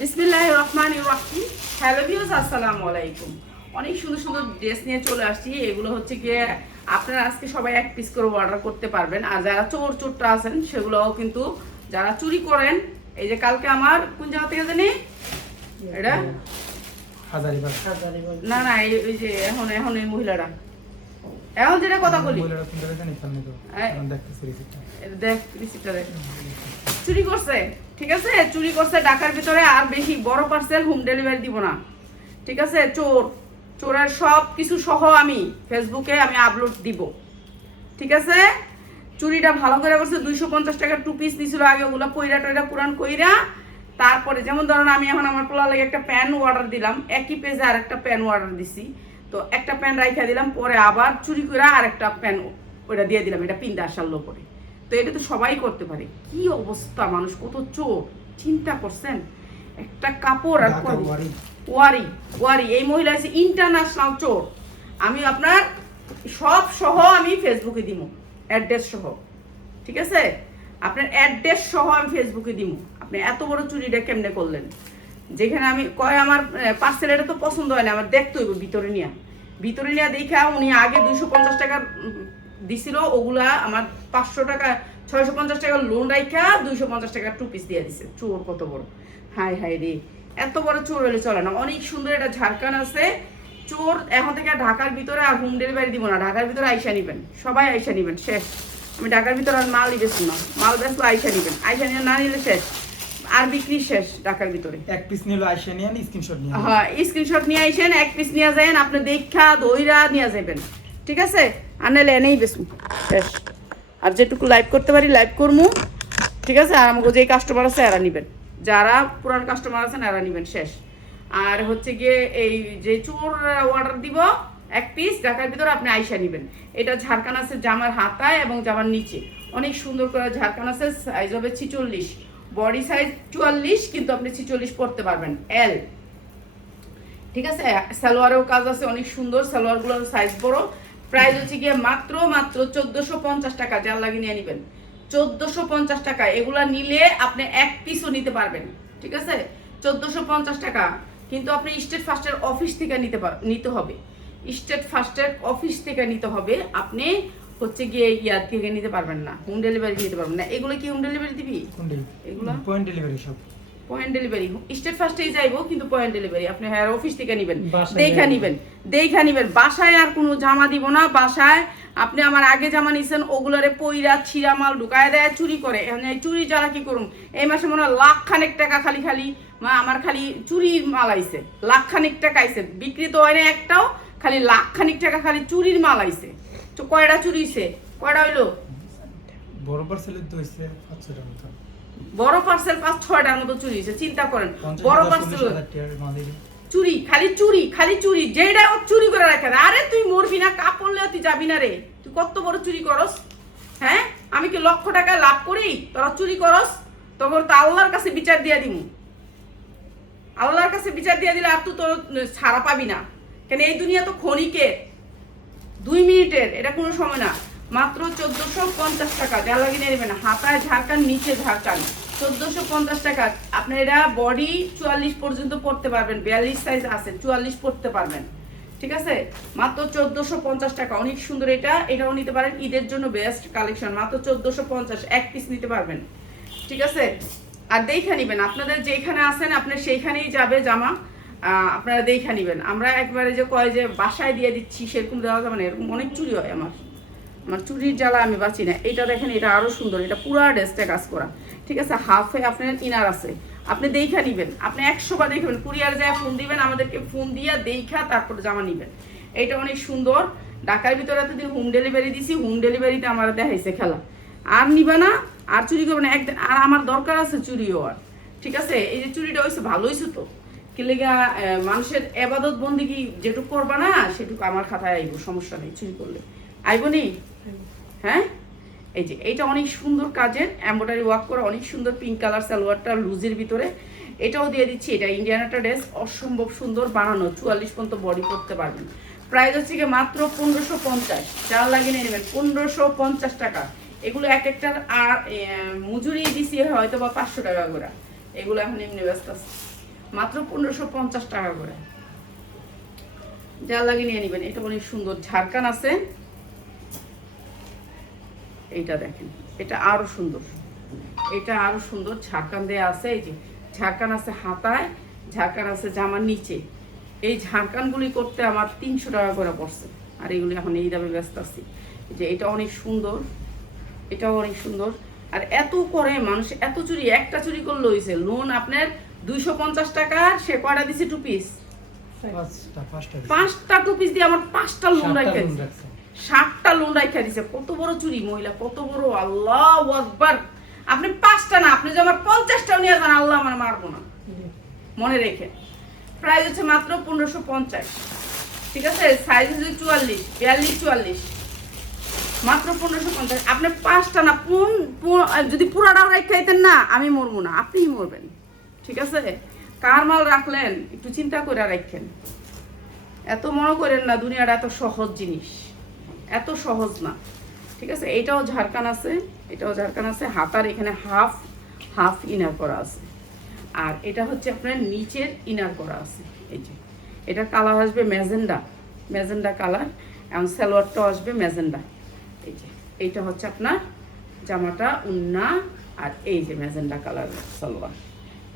বিসমিল্লাহির রহমানির রহিম। Hello viewers, আসসালামু আলাইকুম। অনেক সুন্দর সুন্দর ড্রেস নিয়ে চলে আসছি। এগুলো হচ্ছে গিয়ে আপনারা আজকে সবাই এক পিস করে অর্ডার করতে পারবেন। আর যারা চোরটা আছেন সেগুলোও কিন্তু, যারা চুরি করেন, এই যে কালকে আমার কোন জায়গা থেকে জানি এটা না না এই যে এখন এই মহিলারা এখন যেটা কথা বলি দেখ রিসিপ্টটা দেখ, চুরি করছে। ঠিক আছে, চুরি করছে ঢাকার ভিতরে। আর বেশি বড় পার্সেল হোম ডেলিভারি দিব না। ঠিক আছে, চোরের সব কিছু সহ আমি ফেসবুকে আমি আপলোড দিব। ঠিক আছে, চুরিটা ভালো করে করছে। 250 টাকা 2 পিস দিছিল আগে, ওগুলো কইরা টইরা পুরান কইরা। তারপরে যেমন ধরুন আমি এখন আমার পোলা লাগে একটা প্যান অর্ডার দিলাম, একই পেজে আর একটা প্যান অর্ডার দিছি। তো একটা প্যান রাইখা দিলাম, পরে আবার চুরি করে আর একটা প্যান ওইটা দিয়ে দিলাম, এটা পিন্দা আসার লোপরে। তো এটা তো সবাই করতে পারে। কি অবস্থা, মানুষ কত চোর, চিন্তা করছেন? একটা কাপড় আর ওয়ারি এই মহিলা আছে ইন্টারন্যাশনাল চোর। আমি আপনার সব সহ আমি ফেসবুকে দিব, অ্যাড্রেস সহ। ঠিক আছে, আপনার অ্যাড্রেস সহ আমি ফেসবুকে দিব। আপনি এত বড় চুরিটা কেমনে করলেন? যেখানে আমি কয় আমার পার্সেল এটা তো পছন্দ হয় না, আমার দেখতে হইব ভিতরে নিয়ে দেখা। উনি আগে 250 টাকা দিছিল, ওগুলা আমার 500 টাকা 650 টাকা লোন রাইখা 250 টাকা 2 পিস দিয়ে দিছে। চোর কত বড়! হাই হাই রে, এত বড় চোর হলে চলে না। অনেক সুন্দর এটা ঝাড়খান আছে। চোর এখন থেকে ঢাকার ভিতরে আর হোম ডেলিভারি দিব না। ঢাকার ভিতরে আইসা নিবেন, সবাই আইসা নিবেন, শেষ। আমি ঢাকার ভিতরে আর মাল বেচবো না, মাল বেচবো আইসা নিবেন। আইসা নিয়ে না নিলে শেষ, আর বিক্রি শেষ ঢাকার ভিতরে। এক পিস নিলো আইসা নিয়ে স্ক্রিনশট নিয়ে, হ্যাঁ স্ক্রিনশট নিয়ে আইসেন, এক পিস নিয়ে যাবেন, আপনি দেখা দইরা নিয়ে যাবেন। ঠিক আছে, আর নাহলে এনেই বেসুন, শেষ। আর যেটুকু লাইভ করতে পারি লাইভ করমু। ঠিক আছে, আর আমাকে যে কাস্টমার আছে এরা নিবেন, যারা পুরান কাস্টমার আছেন এরা নিবেন, শেষ। আর হচ্ছে গিয়ে এই যে চোর অর্ডার দিব এক পিস ঢাকার ভিতরে, আপনি আইসা নিবেন। এটা ঝাড়খান আছে জামার হাতায় এবং জামার নিচে, অনেক সুন্দর করে ঝাড়খান আছে। সাইজ হবে 46, বডি সাইজ 44, কিন্তু আপনি 46 পরতে পারবেন, এল। ঠিক আছে, সালোয়ারেও কাজ আছে, অনেক সুন্দর। সালোয়ারগুলোর সাইজ বড়। প্রাইস হচ্ছে গিয়ে মাত্র 1450 টাকা। যার লাগে নিয়ে নেবেন 1450 টাকা। এগুলা নিলে আপনি এক পিসও নিতে পারবেন। ঠিক আছে, 1450 টাকা। কিন্তু আপনি স্টেট ফার্স্টের অফিস থেকে নিতে হবে, স্টেট ফার্স্টের অফিস থেকে নিতে হবে। আপনি হচ্ছে গিয়ে ইয়ার থেকে নিতে পারবেন না, হোম ডেলিভারি নিতে পারবেন না। এগুলো কি হোম ডেলিভারি দিবি? এগুলো পয়েন্ট ডেলিভারি সব। পয়েন্ট ডেলিভারি স্টেট ফার্স্টেই যাইবো, কিন্তু পয়েন্ট ডেলিভারি আপনি হ্যাঁ অফিস থেকে নেবেন, দেখা নিবেন। বাসায় আর কোনো জামা দিব না। বাসায় আপনি আমার আগে জামা নিছেন, ওগুলারে পইরা ছিঁড়া মাল ঢুকায় দেয়, চুরি করে। এখন এই চুরি যারা কি করুম, এই মাসে মনে হয় 1,00,000 টাকা খালি আমার খালি চুরির মাল আইছে। 1,00,000 টাকা আইছে, বিক্রি তো হয় না একটাও, খালি 1,00,000 টাকা খালি চুরির মাল আইছে। তো কয়টা চুরি হইছে? কয়টা হইলো? বড় পার্সেলের তো হইছে 500 টাকা মতো। বড় পার্সেল 5-6টার মতো চুরি হয়েছে, চিন্তা করেন। বড় পার্সেল চুরি, খালি চুরি, যেটা চুরি করে রাখে। আরে তুই মরবি না, কাপড়লে তুই যাবি না রে। তুই কত বড় চুরি করস? হ্যাঁ, আমি কি লক্ষ টাকা লাভ করি, তোরা চুরি করস? তখন তো আল্লাহর কাছে বিচার দিয়ে দিব। আল্লাহর কাছে বিচার দিয়ে দিলে আর তুই তোর ছাড়া পাবি না। কেন এই দুনিয়া তো ক্ষণিকের, 2 মিনিটের, এটা কোনো সময় না। মাত্র 1450 টাকা। যা লাগিয়ে নেবেন, হাতায় ঝাড়খান, নিচে ঝাড়খান, 1450 টাকা। আপনি এটা বডি 44 পর্যন্ত পড়তে পারবেন, 42 সাইজ আছে, 44 পড়তে পারবেন। ঠিক আছে, মাত্র 1450 টাকা। অনেক সুন্দর এটাও নিতে পারেন, ঈদের জন্য বেস্ট কালেকশন। মাত্র 1450, এক পিস নিতে পারবেন। ঠিক আছে, আর দেখা নিবেন, আপনাদের যেখানে আছেন আপনার সেইখানেই যাবে জামা, আপনারা দেখা নিবেন। আমরা একবারে যে কয় যে বাসায় দিয়ে দিচ্ছি, সেরকম দেওয়া যাবে না। এরকম অনেক চুরি হয়। আমার চুরির জ্বালা আমি বাঁচি না। এটা দেখেন, এটা আরো সুন্দর, এটা পুরা ড্রেসটা কাজ করা। ঠিক আছে, হাফে আপনার ইনার আছে, আপনি দেখা নিবেন। আপনি 100 বার দেখবেন, কুরিয়ার যায় ফোন দিবেন, আমাদেরকে ফোন দিয়া দেখা তারপরে জামা নিবেন। এটা অনেক সুন্দর। ঢাকার ভিতরে এতদিন হোম ডেলিভারি দিছি, হোম ডেলিভারিতে আমার দেখাইছে খেলা। আর নিবা না, আর চুরি করবে না একদিন। আর আমার দরকার আছে চুরি হওয়ার। ঠিক আছে, এই যে চুরিটা হয়েছে ভালো হয়েছে তো, কি লেগা মানুষের এবাদত বন্দিগি যেটুকু করবা না, সেটুকু আমার খাতায় আইব, সমস্যা নেই। চুরি করলে আইব নি? হ্যাঁ, এই যে এইটা অনেক সুন্দর কাজের, এমব্রয়ডারি ওয়ার্ক করা, অনেক সুন্দর। পিঙ্ক কালার সালোয়ারটা লুজের ভিতরে, এটাও দিয়ে দিচ্ছি। এটা ইন্ডিয়ানাটা ড্রেস, অসম্ভব সুন্দর বানানো। 44 পর্যন্ত বডি করতে পারবেন। প্রাইস হচ্ছে কি মাত্র 1550। যার লাগিয়ে নিয়ে নেবেন 1550 টাকা। এগুলো এক একটার আর মজুরি দিছি হয়তো বা 500 টাকা করে। এগুলো এখন এমনি ব্যস্ত আছে। মাত্র 1550 টাকা করে, যা লাগে নিয়ে নেবেন। এটা অনেক সুন্দর ঝাড়খান আছে, এইটা দেখেন, এটা আরো সুন্দর, এটা আরো সুন্দর ঝাড়খান দেয়া আছে। এই যে ঝাড়খান আছে হাতায়, ঝাড়খান আছে জামার নিচে। এই ঝাড়খানগুলি করতে আমার 300 টাকা করে পড়ছে, আর এগুলি এখন এই দামে ব্যস্ত আছি। যে এটা অনেক সুন্দর, এটাও অনেক সুন্দর। আর এত করে মানুষ এত চুরি, একটা চুরি করলে হয়েছে লোন আপনার 250 টাকা, সে কয়টা দিছে 2 পিস, 5টা 2 পিস দিয়ে আমার 5টা লোন রাখা দিছে, 7টা লোন রাখা দিছে। কত বড় চুরি মহিলা, কত বড়! আল্লাহু আকবার। আপনি 5টা না, আপনি যে আমার 50টাও নিয়ে যান, আল্লাহ আমার মারবো না, মনে রেখে। প্রাইস হচ্ছে মাত্র 1550, ঠিক আছে? সাইজ হচ্ছে 44, 42, 44, মাত্র 1550। আপনি 5টা না, যদি পুরাটাও রেখে খাইতেন না, আমি মরবো না, আপনিই মরবেন, ঠিক আছে? কার মাল রাখলেন একটু চিন্তা করে রাখেন। এত মনে করেন না দুনিয়াটা এত সহজ জিনিস, এত সহজ না, ঠিক আছে? এটাও ঝাড়খান আছে, এটাও ঝাড়খান আছে, হাতার এখানে হাফ হাফ ইনার করা আছে। আর এটা হচ্ছে আপনার নিচের ইনার করা আছে। এই যে এটা কালার আসবে ম্যাজেন্ডা, ম্যাজেন্ডা কালার, এবং সালোয়ারটাও আসবে ম্যাজেন্ডা। এই যে এইটা হচ্ছে আপনার জামাটা উন্না, আর এই যে ম্যাজেন্ডা কালার সালোয়ার।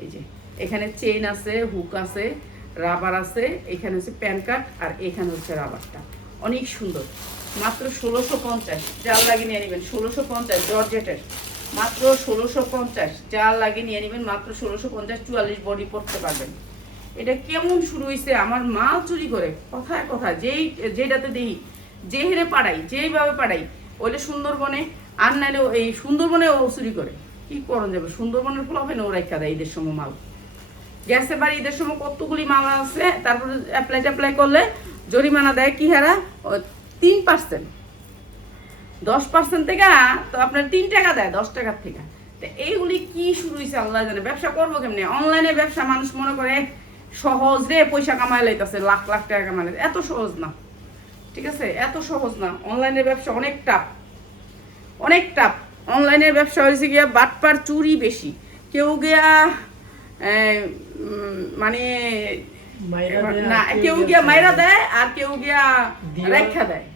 এই যে এখানে চেইন আছে, হুক আছে, রাবার আছে, এখানে হচ্ছে প্যান কাট, আর এখানে হচ্ছে রাবারটা। অনেক সুন্দর, মাত্র 1650, জাল লাগিয়ে নিয়ে নেবেন। 1650 জর্জেটের, মাত্র 1650, জাল লাগিয়ে নিয়ে নেবেন, মাত্র 1650। 44 বডি পড়তে পারবেন। এটা কেমন শুরু হয়েছে আমার মাল চুরি করে, কথায় কথায় যেটাতে দিই, যে হেরে পাড়াই, যেইভাবে পাড়াই, ওইটা সুন্দরবনে, আর নাইলে এই সুন্দরবনে ও চুরি করে। কি করণ যাবে, সুন্দরবনের ফল হবে না, ও রাখা দেয় ঈদের সময় মাল। গ্যাসে বাড়ি ঈদের সময় কতগুলি মাল আছে, তারপরে অ্যাপ্লাই করলে জরিমানা দেয় কি হারা 3%, 10% থেকে তো আপনার 3 টাকা দেয় 10 টাকার থেকে। তো এইগুলি কি শুরু হয়েছে আল্লাহ জানে। ব্যবসা করবো কেমনি? অনলাইনে ব্যবসা মানুষ মনে করে সহজ রে, পয়সা কামাই লাইতেছে, লাখ লাখ টাকা কামাই লাইতেছে। এত সহজ না, ঠিক আছে? এত সহজ না। অনলাইনের ব্যবসা অনেক টাফ, অনেক টাফ। অনলাইনের ব্যবসা হয়েছে গিয়া বাটপার চুরি বেশি। কেউ গিয়া মানে না, কেউ গিয়া মাইরা দেয়, আর কেউ গিয়া রেখা দেয়।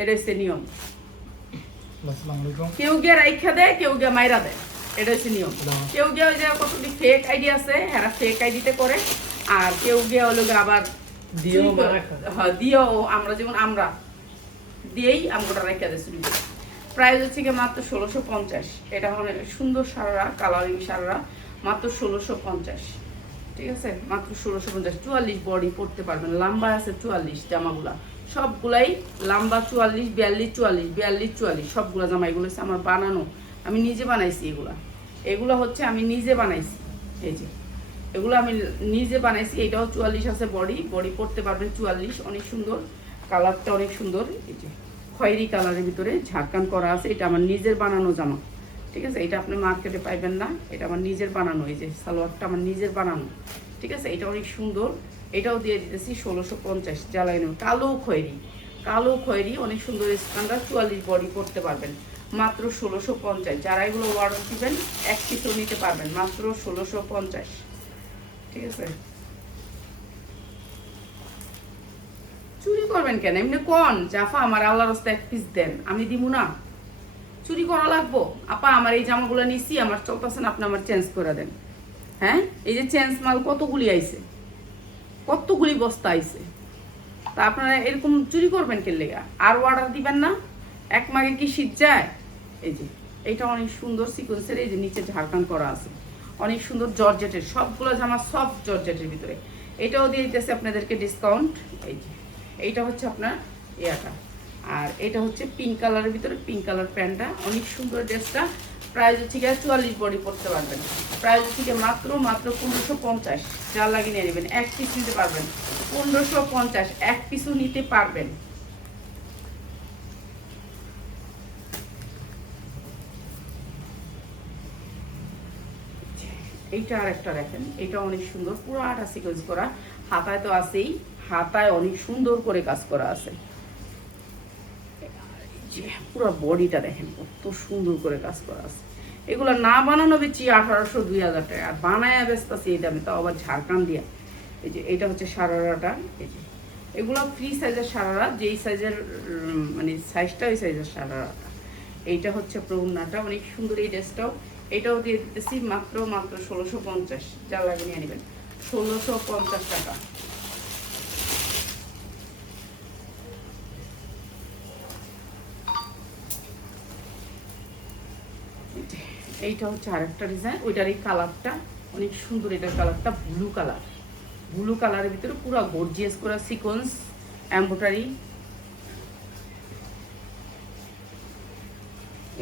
এটা হচ্ছে নিয়ম। কেউ গিয়া রাইখা দেয়, কেউ গিয়া মাইরা দেয়, এটা হচ্ছে নিয়ম। কেউ গিয়া ওই যে কতটি ফেক আইডি আছে, হ্যাঁ ফেক আইডিতে করে। আর কেউ গিয়া হলো আবার দিয়েও, আমরা যেমন আমরা দিয়েই আমরা রেখা দেয় চুরি করে। প্রাইস হচ্ছে গিয়ে মাত্র 1650। এটা হলো সুন্দর সারারা, কালারিং সারারা, মাত্র 1650, ঠিক আছে? মাত্র 1650। 44 বডি পড়তে পারবেন, লম্বা আছে 44 জামাগুলা, সবগুলাই লম্বা 44, 42, 44, 42, 44, সবগুলা জামা। এগুলো হচ্ছে আমার বানানো, আমি নিজে বানাইছি। এগুলো হচ্ছে আমি নিজে বানাইছি। এই যে এগুলো আমি নিজে বানাইছি। এটাও 44 আছে বডি পড়তে পারবেন 44। অনেক সুন্দর, কালারটা অনেক সুন্দর। এই যে খয়েরি কালারের ভিতরে ঝাড়খান করা আছে। এটা আমার নিজের বানানো জামা, ঠিক আছে? এটা আপনি মার্কেটে পাইবেন না, এটা আমার নিজের বানানো। এই যে সালোয়ারটা আমার নিজের বানানো, ঠিক আছে? এটা অনেক সুন্দর। এটাও দিয়ে দিতেছি 1650, জ্বালাই নেব। কালো খয়েরি অনেক সুন্দর স্ট্যান্ডার্ড। 44 বডি করতে পারবেন, মাত্র 1650। যারা এগুলো অর্ডার দিবেন এক পিসও নিতে পারবেন, মাত্র 1650, ঠিক আছে? চুরি করবেন কেন? এমনি কোন জাফা আমার আল্লাহর রাস্তায় এক পিস দেন, আমি দিব না? চুরি করা লাগবো? আপা আমার এই জামাগুলো নিছি, আমার চলতেছে না, আপনি আমার চেঞ্জ করে দেন। হ্যাঁ, এই যে চেঞ্জ মাল কতগুলি আইছে, কতগুলি বস্তা আইছে, তা আপনারা এরকম চুরি করবেন কে লেগা? আর অর্ডার দিবেন না? এক মাগে কি শীত যায়? এই যে এইটা অনেক সুন্দর সিকোয়েন্সের, এই যে নিচে ঝাড়খান করা আছে, অনেক সুন্দর জর্জেটের। সবগুলো জামা সফট জর্জেটের ভিতরে। এটাও দিয়ে দিতেছে আপনাদেরকে ডিসকাউন্ট। এই যে এইটা হচ্ছে আপনার ইয়াটা, আর এটা হচ্ছে পিঙ্ক কালারের ভিতরে, পিঙ্ক কালার প্যান্টটা অনেক সুন্দর ড্রেসটা। প্রাইস হচ্ছে গিয়ে 44 বডি পড়তে পারবেন। প্রাইস হচ্ছে গিয়ে মাত্র 1550। যা লাগিয়ে নিয়ে নেবেন, এক পিস নিতে পারবেন 1550, এক পিসও নিতে পারবেন। এইটা আর একটা দেখেন, এটা অনেক সুন্দর, পুরো আটা সিকোয়েন্স করা। হাতায় তো আছেই, হাতায় অনেক সুন্দর করে কাজ করা আছে। পুরো বডিটা দেখেন কত সুন্দর করে কাজ করা আছে। এগুলো না বানানো বেচি 1800-2000 টাকা, আর বানায় বেচতেছি এই দামে, তাও আবার ঝাড়খান দিয়া। এই যে এটা হচ্ছে সারারাটা, এই যে এগুলো ফ্রি সাইজের সারারা, যেই সাইজের মানে সাইজটা ওই সাইজের সারারাটা। এইটা হচ্ছে প্রবণাটা, অনেক সুন্দর এই ড্রেসটাও। এটাও দিয়ে দিতেছি মাত্র 1650, যা লাগে নিয়ে নেবেন, 1650 টাকা। এইটা হচ্ছে আরেকটা ডিজাইন, ওইটার এই কালারটা অনেক সুন্দর, এটার কালারটা ব্লু কালার, ব্লু কালারের ভিতরে পুরো গর্জিয়াস করা সিকোয়েন্স এমব্রয়ডারি।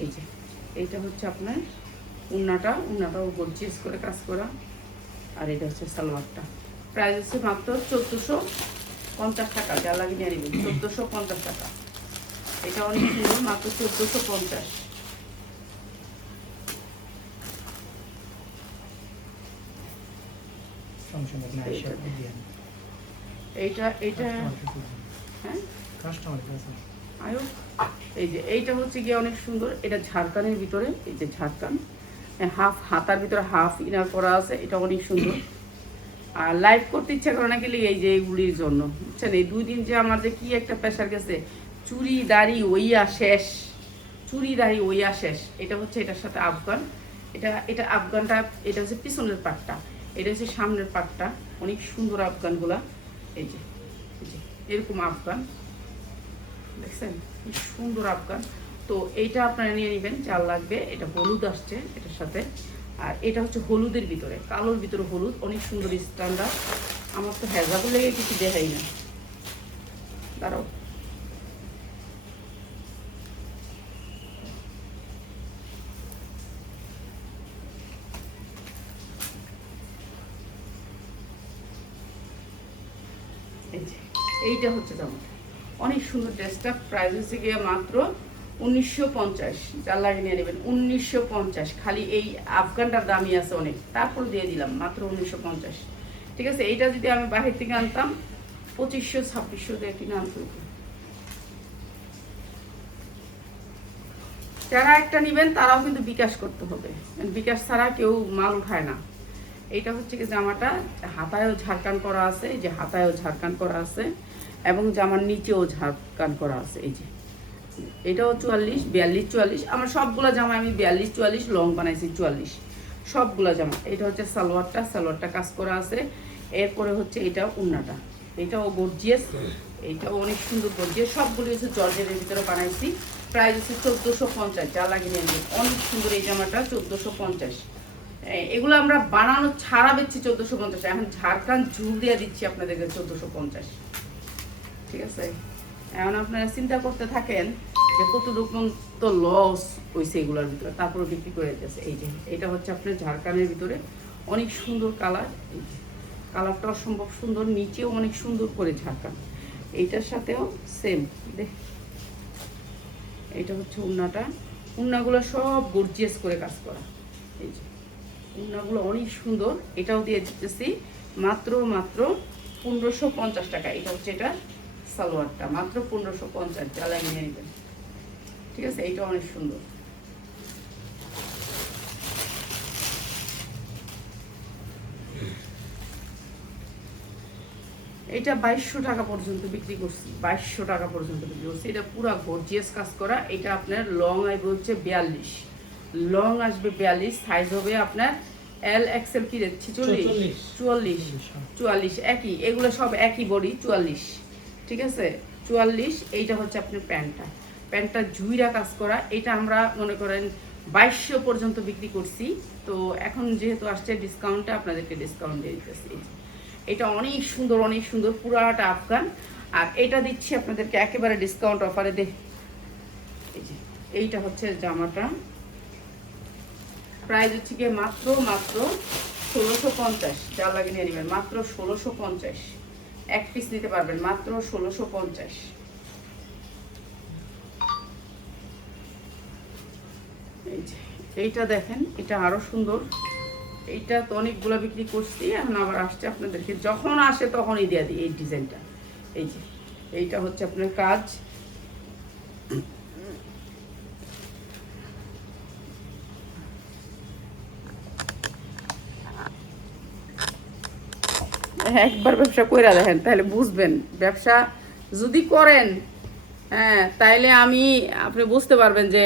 এই যে এইটা হচ্ছে আপনার উন্নাটাও গর্জিয়াস করে কাজ করা, আর এটা হচ্ছে সালোয়ারটা। প্রাইস হচ্ছে মাত্র 1450 টাকা, যা লাগে নিয়ে নেবেন, 1450 টাকা। এটা অনেক সুন্দর, মাত্র 1450। এইটা হ্যাঁ আয়ো, এই যে এইটা হচ্ছে গিয়ে অনেক সুন্দর, এটা ঝাড়খানের ভিতরে, এই যে ঝাড়খান হাফ হাতার ভিতরে হাফ ইনার করা আছে, এটা অনেক সুন্দর। আর লাইভ করতে ইচ্ছা করে না গেলে এই যে এইগুলির জন্য, বুঝছেন, এই 2 দিন যে আমার যে কি একটা প্রেশার গেছে, চুরি দাড়ি ওইয়া শেষ, চুরি দাড়ি ওইয়া শেষ। এটা হচ্ছে এটার সাথে আফগান, এটা আফগানটা, এটা হচ্ছে পিছনের পাটটা, এটা হচ্ছে সামনের পাটটা, অনেক সুন্দর আফগানগুলা। এই যে এরকম আফগান দেখছেন, কি সুন্দর আফগান। তো এইটা আপনারা নিয়ে নেবেন, চাল লাগবে। এটা হলুদ আসছে এটার সাথে, আর এটা হচ্ছে হলুদের ভিতরে, কালোর ভিতরে হলুদ, অনেক সুন্দর স্ট্যান্ডার্ড। আমার তো হেজাবো লেগে কিছু দেখাই না, দাঁড়াও। এইটা হচ্ছে জামাটা, অনেক সুন্দর ড্রেসটা। প্রাইস হচ্ছে গিয়ে মাত্র 1950, যার লাগে নিয়ে নেবেন 1950। খালি এই আফগানটার দামই আছে অনেক, তারপর দিয়ে দিলাম মাত্র 1950। ঠিক আছে, এইটা যদি আমি বাহির থেকে আনতাম 2500-2600 দিয়ে কিনে আনতে হতো। যারা একটা নেবেন তারাও কিন্তু বিকাশ করতে হবে, বিকাশ ছাড়া কেউ মাল উঠায় না। এইটা হচ্ছে কি জামাটা, হাতায়ও ঝাড়কান করা আছে, এই যে হাতায়ও ঝাড়কান করা আছে, এবং জামার নিচেও ঝাড়কান করা আছে। এই যে এটাও 44, 42, 44। আমার সবগুলো জামা আমি 42, 44 লং বানাইছি, 44 সবগুলো জামা। এটা হচ্ছে সালোয়ারটা কাজ করা আছে। এরপরে হচ্ছে এটা উন্নাটা, এটাও গর্জিয়াস, এইটাও অনেক সুন্দর গর্জিয়াস। সবগুলো হচ্ছে জর্জেটের ভিতরে বানাইছি। প্রাইস হচ্ছে 1450, যা লাগে নিয়ে নেবেন। অনেক সুন্দর এই জামাটা, 1450। এগুলো আমরা বানানো ছাড়া বেচছি 1450, এখন ঝাড়খান ঝুল দিয়ে দিচ্ছি আপনাদেরকে 1450। ঠিক আছে, এখন আপনারা চিন্তা করতে থাকেন যে কতটুকু তো লস হয়েছে এগুলোর ভিতরে, তারপরে বিক্রি করে দিতেছে। এই যে এটা হচ্ছে আপনার ঝাড়খানের ভিতরে, অনেক সুন্দর কালার, এই যে কালারটা অসম্ভব সুন্দর, নিচেও অনেক সুন্দর করে ঝাড়খান। এইটার সাথেও সেম দেখ, এটা হচ্ছে উন্নাগুলো সব গর্জিয়াস করে কাজ করা। এই যে উন্নাগুলো অনেক সুন্দর। এটাও দিয়ে দিতেছি মাত্র 1550 টাকা। এটা হচ্ছে এটা সালোয়ারটা, মাত্র 1550, যা লাগিয়ে নেবেন। ঠিক আছে, এইটা অনেক সুন্দর। এটা 2200 টাকা পর্যন্ত বিক্রি করছি, 2200 টাকা পর্যন্ত বিক্রি করছি। এটা পুরো গর্জিয়াস কাজ করা। এটা আপনার লং আসবে হচ্ছে 42, লং আসবে 42, সাইজ হবে আপনার এল এক্সেল কি রে 46, 44 একই, এগুলো সব একই বডি 44। ঠিক আছে, 44। এইটা হচ্ছে আপনার প্যান্টটা জুইরা কাজ করা। এটা আমরা মনে করেন 2200 পর্যন্ত বিক্রি করছি। তো এখন যেহেতু আসছে ডিসকাউন্টে, আপনাদেরকে ডিসকাউন্ট দিয়ে দিতেছি। এটা অনেক সুন্দর পুরাটা আফগান। আর এটা দিচ্ছি আপনাদেরকে একেবারে ডিসকাউন্ট অফারে দে। এইটা হচ্ছে জামাটা, প্রাইস হচ্ছে গিয়ে মাত্র 1650, যা লাগে নিয়ে নেবেন, মাত্র 1650। এক পিস নিতে পারবেন, মাত্র 1650। এই যে এইটা দেখেন, এটা আরো সুন্দর। এইটা তো অনেকগুলো বিক্রি করছি, এখন আবার আসছে আপনাদেরকে, যখন আসে তখনই দিয়ে দিই এই ডিজাইনটা। এই যে এইটা হচ্ছে আপনার কাজ, একবার ব্যবসা কইরা দেখেন তাহলে বুঝবেন। ব্যবসা যদি করেন, হ্যাঁ, তাইলে আপনি বুঝতে পারবেন যে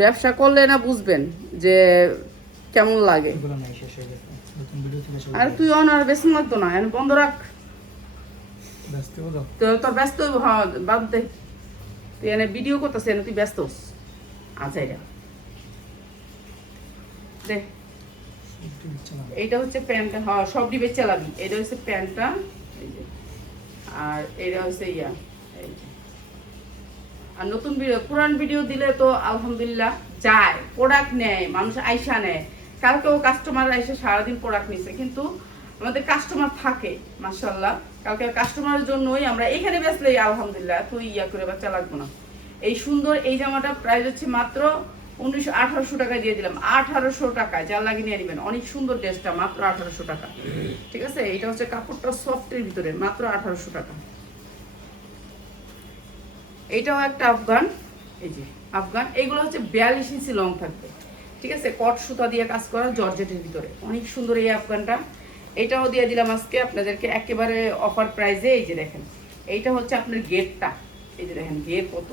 ব্যবসা করলে না বুঝবেন যে কেমন লাগে। এগুলো নাই, শেষ হয়ে গেছে। নতুন ভিডিও থেকে শুরু আর তুই অনার বেশি লাগতো না, এখন বন্ধ রাখ। ব্যস্ত হবো তো। তোর ব্যস্ত হইব, হ্যাঁ বাদ দে। তুই এনে ভিডিও করতেছিস, এনে তুই ব্যস্ত হস। আচ্ছা এটা দে। একটু ইচ্ছা না। এইটা হচ্ছে প্যান্টটা, হ্যাঁ সব ডিবে চালাবি। এটা হচ্ছে প্যান্টটা, এই যে। আর এটা হচ্ছে ইয়া, এই যে। আর নতুন ভিডিও, পুরান ভিডিও দিলে তো আলহামদুলিল্লাহ যায়, প্রোডাক্ট নেয়, মানুষ আইসা নেয়। কালকেও কাস্টমার এসে সারাদিন প্রোডাক্ট নিছে, কিন্তু আমাদের কাস্টমার থাকে মাশাআল্লাহ। কালকে কাস্টমারের জন্যই আমরা এখানে বেচলেই আলহামদুলিল্লাহ, তুই ইয়া করে বাচ্চা লাগবো না। এই সুন্দর এই জামাটা প্রাইস হচ্ছে মাত্র 1800 টাকা দিয়ে দিলাম। 1800 টাকায়, যা লাগে নিয়ে নেবেন। অনেক সুন্দর ড্রেসটা, মাত্র 1800 টাকা। ঠিক আছে, এটা হচ্ছে কাপড়টা সফটের ভিতরে, মাত্র 1800 টাকা। এইটাও একটা আফগান, এই যে আফগান। এইগুলো হচ্ছে 42 ইঞ্চি লং থাকবে। ঠিক আছে, কট সুতা দিয়ে কাজ করা, জর্জেটের ভিতরে অনেক সুন্দর এই আফগানটা। এটাও দিয়ে দিলাম আজকে আপনাদেরকে একেবারে অফার প্রাইসে। এই যে দেখেন, এইটা হচ্ছে আপনার গেরটা, এই যে দেখেন গের কত,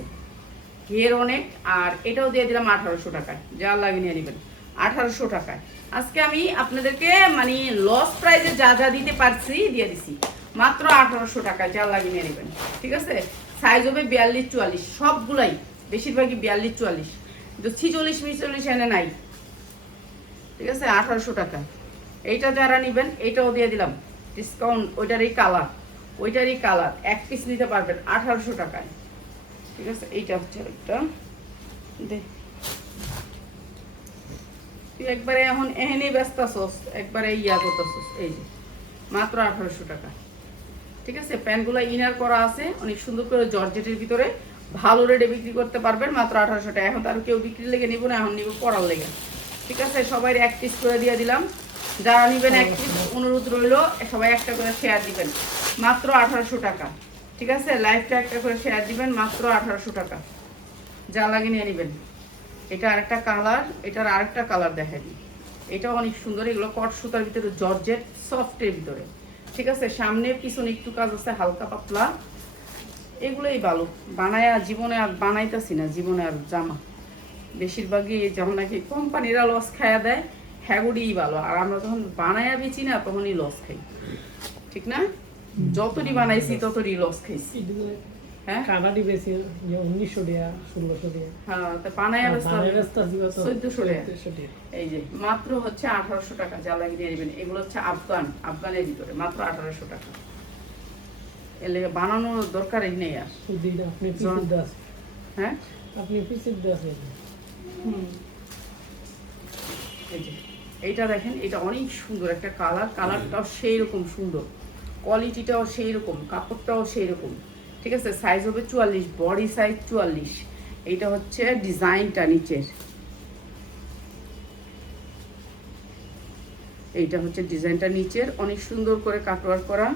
ঘের অনেক। আর এটাও দিয়ে দিলাম 1800 টাকায়, যা লাগে নিয়ে নেবেন 1800 টাকায়। আজকে আমি আপনাদেরকে মানে লস প্রাইসে যা যা দিতে পারছি দিয়ে দিছি, মাত্র 1800 টাকায়, যা লাগে নিয়ে নেবেন। ঠিক আছে, সাইজ হবে 42-44, সবগুলাই বেশিরভাগই 42-44, কিন্তু 46-46 এনে নাই। ঠিক আছে, 1800 টাকা। এইটা যারা নেবেন এইটাও দিয়ে দিলাম ডিসকাউন্ট, ওইটারই কালার এক পিস নিতে পারবেন 1800 টাকায়। ঠিক আছে, এইটা হচ্ছে একটা দে। তুই একবারে এখন এহেনেই ব্যস্ত আছস, একবারে ইয়া করতেছস। এই যে মাত্র 1800 টাকা। ঠিক আছে, প্যান্টগুলো ইনার করা আছে অনেক সুন্দর করে জর্জেটের ভিতরে, ভালো রেটে বিক্রি করতে পারবেন মাত্র 1800 টাকা। এখন তো আর কেউ বিক্রি লেগে নিব না, এখন নিব পড়ার লেগে। ঠিক আছে, সবাই এক পিস করে দিয়ে দিলাম। যারা নেবেন এক পিস, অনুরোধ রইল সবাই একটা করে শেয়ার দিবেন, মাত্র 1800 টাকা। ঠিক আছে, লাইভটা একটা করে শেয়ার দিবেন, মাত্র 1800 টাকা, যা লাগে নিয়ে নেবেন। এটা আরেকটা কালার, এটার আরেকটা কালার দেখাই। এটাও অনেক সুন্দর, এগুলো কট সুতার ভিতরে, জর্জেট সফটের ভিতরে। ঠিক আছে, সামনে পিছনে একটু কাজ আছে হালকা পাতলা, এগুলোই ভালো। বানায়া জীবনে আর বানাইতেছি না, জীবনে আর জামা বেশিরভাগই যখন নাকি কোম্পানিরা লস খাইয়া দেয়, হ্যাগুড়িই ভালো। আর আমরা যখন বানায়া বেচি না, তখনই লস খাই। ঠিক না, যতটি বানাইছি ততটি লস খাইছি। হ্যাঁ, কানাডি বেশি 1900 টাকা 1600 টাকা। হ্যাঁ, তা বানায়া বেচতে 1400 টাকা। 1400 এই যে মাত্র হচ্ছে 1800 টাকা, যা লাগিয়ে দিয়ে নেবেন। এগুলো হচ্ছে আফগানের ভিতরে, মাত্র 1800 টাকা। এর লেগে বানানোর দরকারই নেই আর। আপনি পিসির দাস, হ্যাঁ আপনি পিসির দাস। এই যে এইটা দেখেন, এটা অনেক সুন্দর একটা কালারটাও সেই রকম সুন্দর, কোয়ালিটিটাও সেই রকম, কাপড়টাও সেই রকম। ঠিক আছে, সাইজ হবে 44, বডি সাইজ 44। এইটা হচ্ছে ডিজাইনটা নিচের, এইটা হচ্ছে ডিজাইনটা নিচের, অনেক সুন্দর করে কাটওয়ার্ক করা।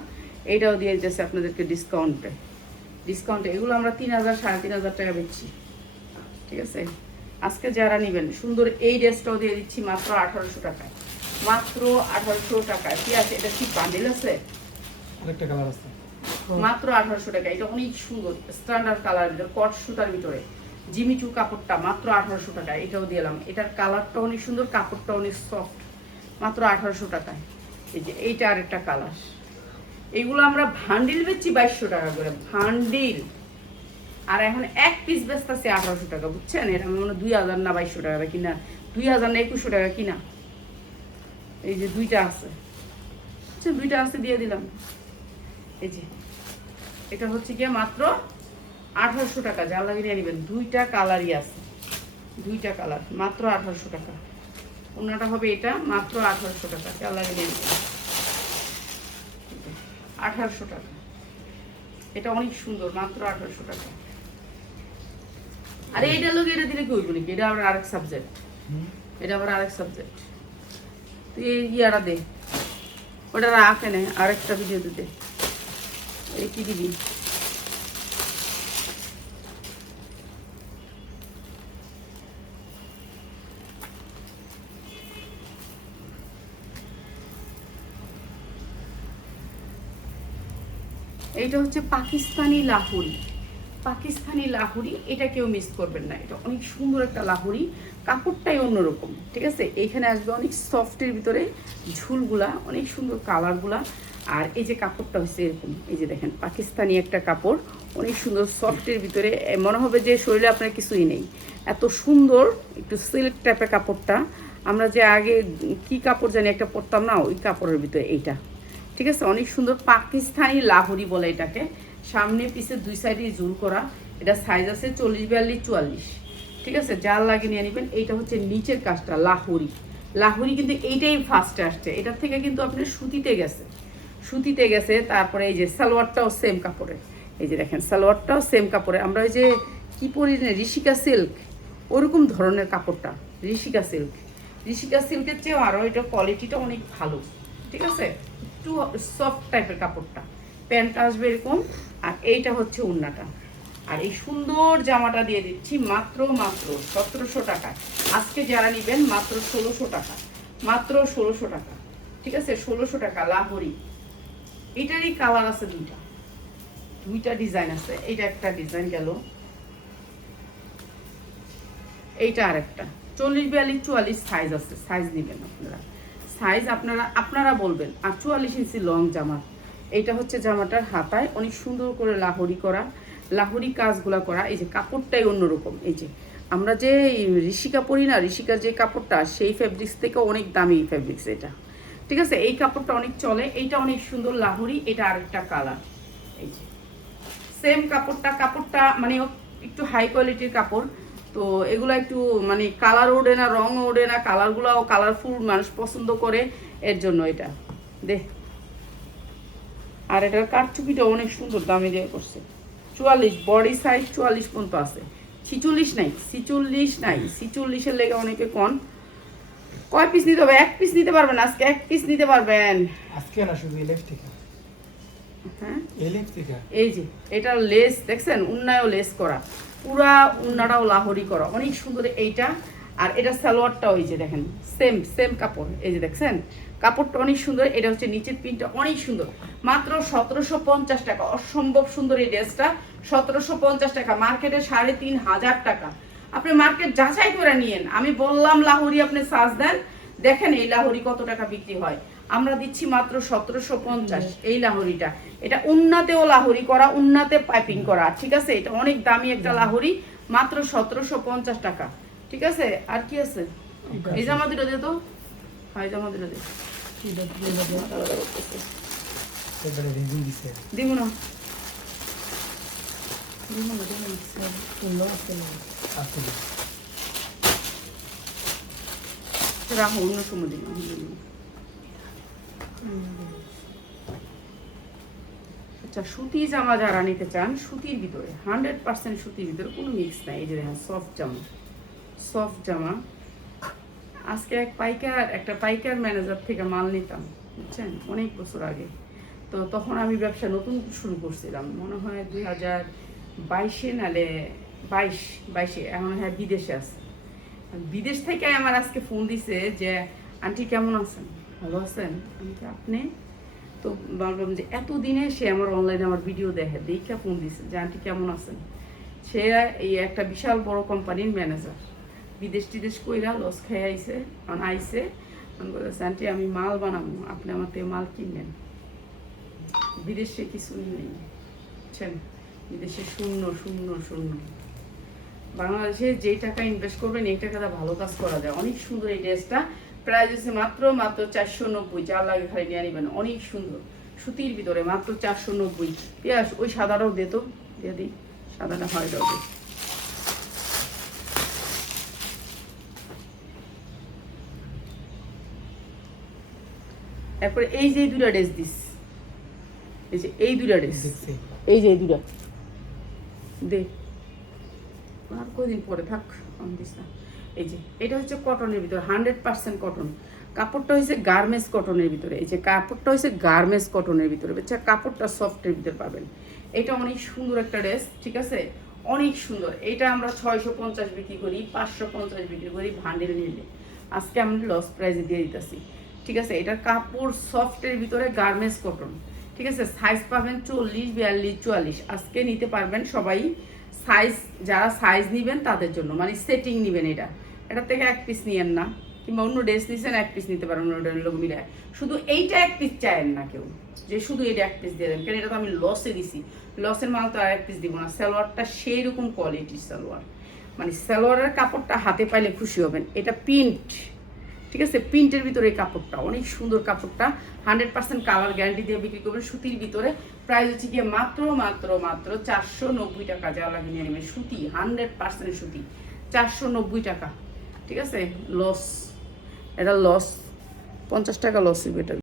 এইটাও দিয়ে দিতেছে আপনাদেরকে ডিসকাউন্টে। এগুলো আমরা 3000-3500 টাকা বেচছি। ঠিক আছে, আজকে যারা নেবেন সুন্দর এই ড্রেসটাও দিয়ে দিচ্ছি মাত্র 1800 টাকায়, মাত্র 1800 টাকায়। কি আছে, এটা কি বান্ডেল আছে, আরেকটা কালার আছে, মাত্র 1800 টাকা। এটা অনেক সুন্দর স্ট্যান্ডার্ড কালার ভিতরে, কট সুতার ভিতরে, জিমিচু কাপড়টা, মাত্র 1800 টাকা। এটাও দিলাম, এটার কালারটা অনেক সুন্দর, কাপড়টা অনেক সফট, মাত্র 1800 টাকায়। এই যে এইটা আরেকটা কালার। এগুলো আমরা ভান্ডিল বেচছি 2200 টাকা করে, ভান্ডিল। আর এখন এক পিস বেচতেছে 1800 টাকা, বুঝছেন? এটা মনে হয় 2000 না 2200 টাকা কিনা, 2000 না 2100 টাকা কিনা। এই যে দুইটা আছে, দুইটা আছে দিয়ে দিলাম। এই যে এটা হচ্ছে গিয়ে মাত্র 1800 টাকা, যা লাগে নিয়ে নেবেন। দুইটা কালারই আছে, দুইটা কালার, মাত্র 1800 টাকা। অন্যটা হবে এটা, মাত্র 1800 টাকা, যা লাগে নিয়ে নেবেন। 1800 টাকা, এটা অনেক সুন্দর, মাত্র 1800 টাকা। আরে এটা লোক এটা দিলে কি হইব নাকি, এটা আবার আরেক সাবজেক্ট, এটা আবার আরেক সাবজেক্ট। তুই এই ইয়াটা দে, ওটা রাখ এনে, আরেকটা ভিডিও দিতে। এই কি দিবি, এইটা হচ্ছে পাকিস্তানি লাহোরি। পাকিস্তানি লাহোরি, এটা কেউ মিস করবেন না, এটা অনেক সুন্দর একটা লাহোরি, কাপড়টাই অন্যরকম, ঠিক আছে। এইখানে আসবে অনেক সফটের ভিতরে ঝুলগুলা, অনেক সুন্দর কালারগুলা। আর এই যে কাপড়টা হচ্ছে এরকম, এই যে দেখেন পাকিস্তানি একটা কাপড়, অনেক সুন্দর সফটের ভিতরে, মনে হবে যে শরীরে আপনার কিছুই নেই, এত সুন্দর একটু সিল্ক টাইপের কাপড়টা। আমরা যে আগে কি কাপড় জানি একটা পরতাম না, ওই কাপড়ের ভিতরে এইটা, ঠিক আছে। অনেক সুন্দর পাকিস্তানি লাহোরি বলে এটাকে, সামনে পিছে দুই সাইডে ঝুল করা। এটা সাইজ আছে 40, 42, 44, ঠিক আছে। যার লাগে নিয়ে নেবেন। এইটা হচ্ছে নিচের কাজটা লাহোরি। লাহোরি কিন্তু এইটাই ফার্স্টে আসছে, এটার থেকে কিন্তু আপনার সুতিতে গেছে, সুতিতে গেছে। তারপরে এই যে সালোয়ারটাও সেম কাপড়ের, এই যে দেখেন সালোয়ারটাও সেম কাপড়ে। আমরা ওই যে কি পরি না, ঋষিকা সিল্ক, ওরকম ধরনের কাপড়টা ঋষিকা সিল্ক। ঋষিকা সিল্কের চেয়েও আরও এটা কোয়ালিটিটা অনেক ভালো, ঠিক আছে। একটু সফট টাইপের কাপড়টা, প্যান্টটা আসবে এরকম, আর এইটা হচ্ছে ওড়নাটা। আর এই সুন্দর জামাটা দিয়ে দিচ্ছি মাত্র 1700 টাকা। আজকে যারা নেবেন মাত্র 1600 টাকা, মাত্র 1600 টাকা, ঠিক আছে। 1600 টাকা লাহোরি। এটারই কালার আছে দুইটা ডিজাইন আছে। এইটা একটা ডিজাইন গেল, এইটা আরেকটা। 40, 42, 44 সাইজ আছে, সাইজ নেবেন আপনারা, সাইজ আপনারা বলবেন। আর 44 ইঞ্চি লং জামা। এইটা হচ্ছে জামাটার হাতায় অনেক সুন্দর করে লাহোরি করা, লাহোরি কাজগুলা করা। এই যে কাপড়টাই অন্যরকম, এই যে আমরা যে ঋষিকা পরি না, ঋষিকার যে কাপড়টা, সেই ফেব্রিক্স থেকে অনেক দামি ফেব্রিক্স এটা, ঠিক আছে। এই কাপড়টা অনেক চলে, এইটা অনেক সুন্দর লাহোরি। এটা আরেকটা কালার, এই যে সেম কাপড়টা মানে একটু হাই কোয়ালিটির কাপড়। তো এগুলো একটু মানে কালার ওঠে না, রং ওঠে না, কালারগুলোও কালারফুল মানুষ পছন্দ করে, এর জন্য এটা দে। আর এটার কারচুপিটা অনেক সুন্দর, দামি দিয়ে করছে। 44 বডি সাইজ 44 পর্যন্ত আছে, 46 নাই, 46 নাই, 46-এর লেগে অনেকে কোন। কয় পিস নিতে হবে? এক পিস নিতে পারবেন আজকে, এক পিস নিতে পারবেন আজকে না, শুধু এলএফ থেকে। হ্যাঁ এলএফ থেকে। এই যে এটা লেস দেখছেন, উন্নায়ও লেস করা, পুরা উন্নাটাও লাহোরি করা, অনেক সুন্দর এইটা। আর এটা সালোয়ারটাও এই যে দেখেন সেম কাপড়, এই যে দেখছেন কাপড়টা অনেক সুন্দর। এটা হচ্ছে নিচের প্রিন্টটা অনেক সুন্দর, মাত্র 1750 টাকা। অসম্ভব সুন্দর এই ড্রেসটা, 1750 টাকা। মার্কেটে 3500 টাকা। আপনি মার্কেট যাচাই করে নিয়েন। আমি বললাম লাহোরি, আপনি সার্চ দেন, দেখেন এই লাহোরি কত টাকা বিক্রি হয়। আমরা দিচ্ছি মাত্র 1750 এই লাহোরিটা। এটা উন্নাতেও লাহোরি করা, উন্নাতে পাইপিং করা, ঠিক আছে। এটা অনেক দামি একটা লাহোরি, মাত্র 1750 টাকা, ঠিক আছে। আর কি আছে? এই জামা দুটো দে তো, হয় জামা দুটো দে, দিব না রাখো, অন্য সময় দিব। আচ্ছা, সুতি জামা যারা নিতে চান, সুতির ভিতরে 100% সুতির ভিতরে, কোনো মিক্স নাই। এই যে দেখেন সফট জামা। আজকে একটা পাইকার ম্যানেজার থেকে মাল নিতাম, বুঝছেন, অনেক বছর আগে। তো তখন আমি ব্যবসা নতুন শুরু করছিলাম, মনে হয় 2022-এ, নালে 22-এ। এখন হ্যাঁ বিদেশে আছে। বিদেশ থেকে আমার আজকে ফোন দিছে যে আন্টি কেমন আছেন, ভালো আছেন? আমি কি আপনি? তো ভাবলাম যে এতদিনে সে আমার অনলাইনে আমার ভিডিও দেখে ফোন দিছে যে আন্টি কেমন আছেন। সে এই একটা বিশাল বড় কোম্পানির ম্যানেজার, বিদেশ কইরা লস খেয়ে আইছে, আমি বলেছি আন্টি আমি মাল বানাবো, আপনি আমার থেকে মাল কিনলেন। বিদেশে কিছুই নেই, বুঝছেন, বিদেশে শূন্য। বাংলাদেশে যে টাকা ইনভেস্ট করবেন এই টাকাটা ভালো কাজ করা যায়। অনেক সুন্দর এই ড্রেসটা, প্রাইস হচ্ছে মাত্র 490। যার লাগে খালি নিয়ে নেবেন, অনেক সুন্দর সুতির ভিতরে, মাত্র 490। পেঁয়াজ ওই সাদাটাও দে তো, দিয়ে দিই, সাদাটা হয় দাও। এরপরে এই যে দুটা ড্রেস দিস, এই দুটা ড্রেস, এই যে এই দুটা দে, আর কদিন পরে থাক, দিস না। এই যে এটা হচ্ছে কটনের ভিতরে, 100% কটন। কাপড়টা হয়েছে গার্মেন্টস কটনের ভিতরে, এই যে কাপড়টা হয়েছে গার্মেন্টস কটনের ভিতরে, বুঝছে, কাপড়টা সফটের ভিতরে পাবেন। এটা অনেক সুন্দর একটা ড্রেস, ঠিক আছে, অনেক সুন্দর। এটা আমরা 650 বিক্রি করি, 550 বিক্রি করি ভান্ডেল নিলে। আজকে আমরা লস প্রাইসে দিয়ে দিতেছি, ঠিক আছে। এটার কাপড় সফটের ভিতরে গার্মেন্টস কটন, ঠিক আছে, সাইজ পাবেন 40, 42, 44। আজকে নিতে পারবেন সবাই। সাইজ যারা সাইজ নেবেন তাদের জন্য, মানে সেটিং নেবেন। এটা থেকে এক পিস নিয়েন না, কিংবা অন্য ড্রেস নিছেন এক পিস নিতে পারেন অন্য লোক মিলে। শুধু এইটা এক পিস চায়েন না কেউ, যে শুধু এটা এক পিস দিয়ে দেন, কারণ এটা তো আমি লসে দিছি। লসের মাল তো আর এক পিস দিব না। সালোয়ারটা সেই রকম কোয়ালিটির সালোয়ার, মানে সালোয়ারের কাপড়টা হাতে পাইলে খুশি হবেন। এটা প্রিন্ট, ঠিক আছে, প্রিন্টের ভিতরে এই কাপড়টা অনেক সুন্দর। কাপড়টা 100% কালার গ্যারান্টি দিয়ে বিক্রি করবেন সুতির ভিতরে। প্রাইস হচ্ছে গিয়ে মাত্র মাত্র মাত্র 490 টাকা। যা লাগে নিয়ে নেবেন। সুতি, 100% সুতি, 490 টাকা। ঠিক আছে, লস, এটা লস, 50 টাকা লস হবে এটা।